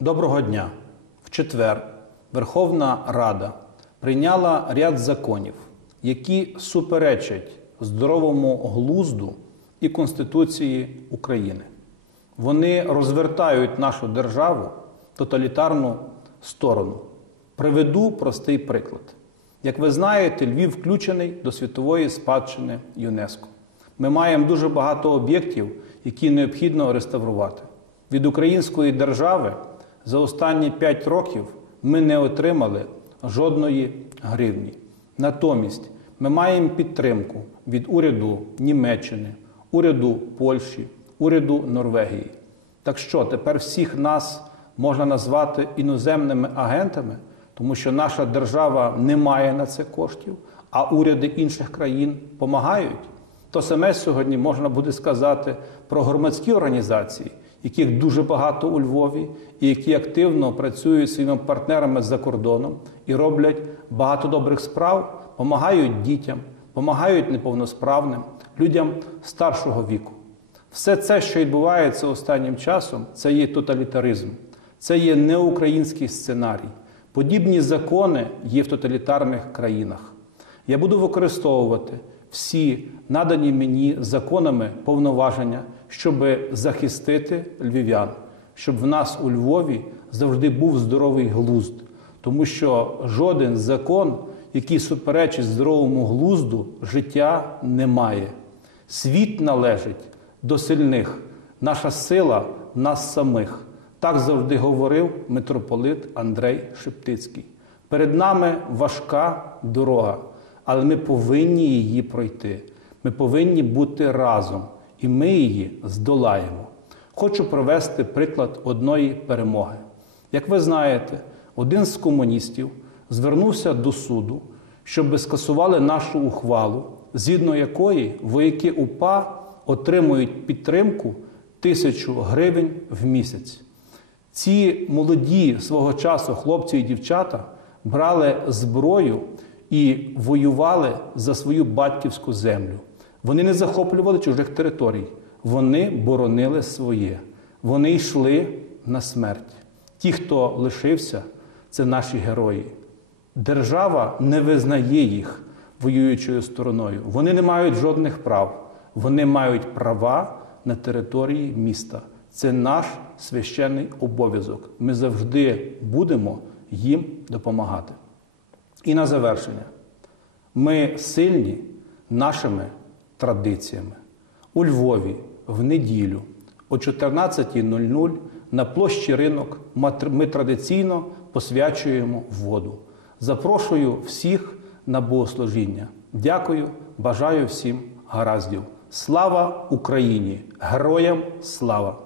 Доброго дня! В четвер Верховна Рада прийняла ряд законів, які суперечать здоровому глузду і Конституції України. Вони розвертають нашу державу тоталітарну сторону. Приведу простий приклад. Як ви знаєте, Львів включений до світової спадщини ЮНЕСКО. Ми маємо дуже багато об'єктів, які необхідно реставрувати. Від української держави за останні 5 років ми не отримали жодної гривні. Натомість ми маємо підтримку від уряду Німеччини, уряду Польщі, уряду Норвегії. Так що тепер всіх нас можна назвати іноземними агентами, тому що наша держава не має на це коштів, а уряди інших країн допомагають. То саме сьогодні можна буде сказати про громадські організації, яких дуже багато у Львові, і які активно працюють своїми партнерами за кордоном і роблять багато добрих справ, допомагають дітям, допомагають неповносправним, людям старшого віку. Все це, що відбувається останнім часом, це є тоталітаризм, це є неукраїнський сценарій. Подібні закони є в тоталітарних країнах. Я буду використовувати всі надані мені законами повноваження, щоб захистити львів'ян, щоб в нас у Львові завжди був здоровий глузд, тому що жоден закон, який суперечить здоровому глузду, життя немає. Світ належить до сильних, наша сила нас самих. Так завжди говорив митрополит Андрей Шептицький. Перед нами важка дорога, але ми повинні її пройти. Ми повинні бути разом, і ми її здолаємо. Хочу провести приклад одної перемоги. Як ви знаєте, один з комуністів звернувся до суду, щоб скасували нашу ухвалу, згідно якої вояки УПА отримують підтримку тисячу гривень в місяць. Ці молоді свого часу хлопці і дівчата брали зброю і воювали за свою батьківську землю. Вони не захоплювали чужих територій, вони боронили своє, вони йшли на смерть. Ті, хто лишився, це наші герої. Держава не визнає їх воюючою стороною. Вони не мають жодних прав. Вони мають права на території міста. Це наш священний обов'язок. Ми завжди будемо їм допомагати. І на завершення, ми сильні нашими традиціями. У Львові в неділю о 14.00 на площі ринок ми традиційно посвячуємо воду. Запрошую всіх на богослужіння. Дякую, бажаю всім гараздів. Слава Україні! Героям слава!